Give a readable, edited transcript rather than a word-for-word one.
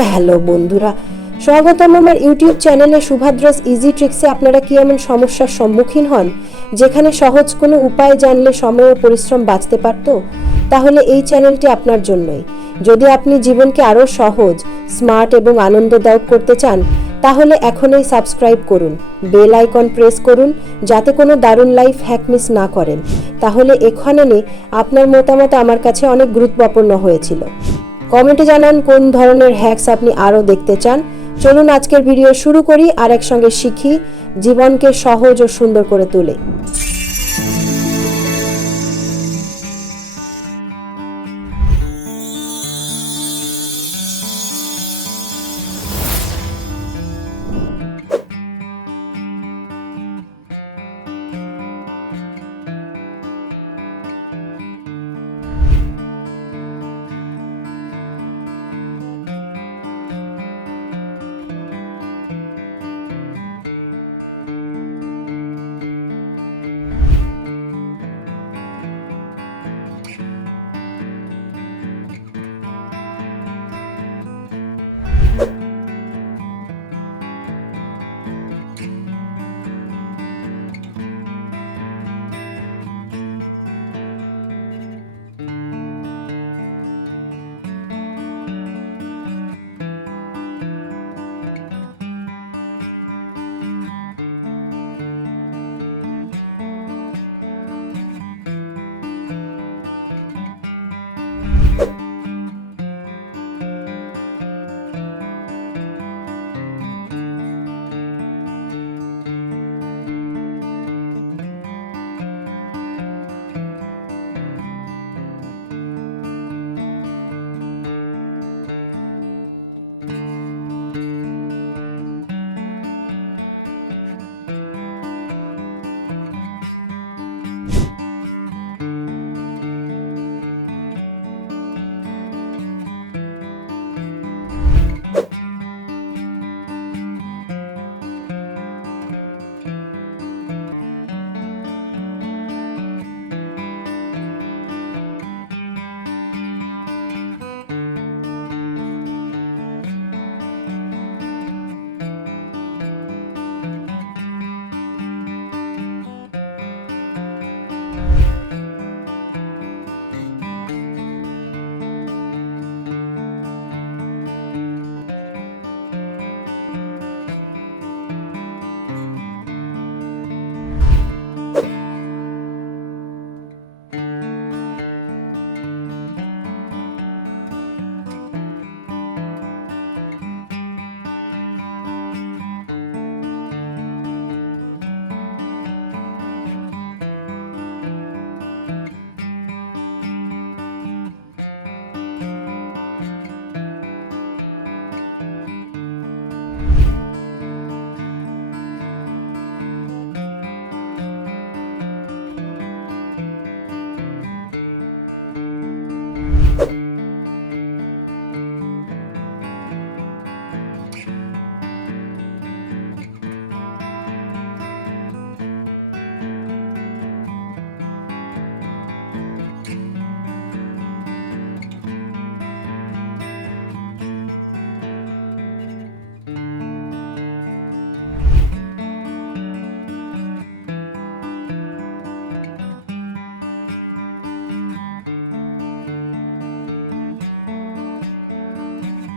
Hello বন্ধুরা, স্বাগতম আমার ইউটিউব চ্যানেলে সুভাদ্রাস ইজি ট্রিক্সে। আপনারা কি এমন সমস্যার সম্মুখীন হন যেখানে সহজ কোনো উপায় জানলে সময় ও পরিশ্রম বাঁচতে পারত? তাহলে এই চ্যানেলটি আপনার জন্যই। যদি আপনি জীবনকে আরও সহজ, স্মার্ট এবং আনন্দদায়ক করতে চান তাহলে এখনই সাবস্ক্রাইব করুন, বেল আইকন প্রেস করুন যাতে কোনো দারুণ লাইফ হ্যাক মিস না করেন। তাহলে এখানে আপনার মতামত আমার কাছে অনেক গুরুত্বপূর্ণ হয়েছিল। কমেন্টে জানান কোন ধরনের হ্যাকস আপনি আরও দেখতে চান। চলুন আজকের ভিডিও শুরু করি আর একসঙ্গে শিখি জীবনকে সহজ ও সুন্দর করে তোলে।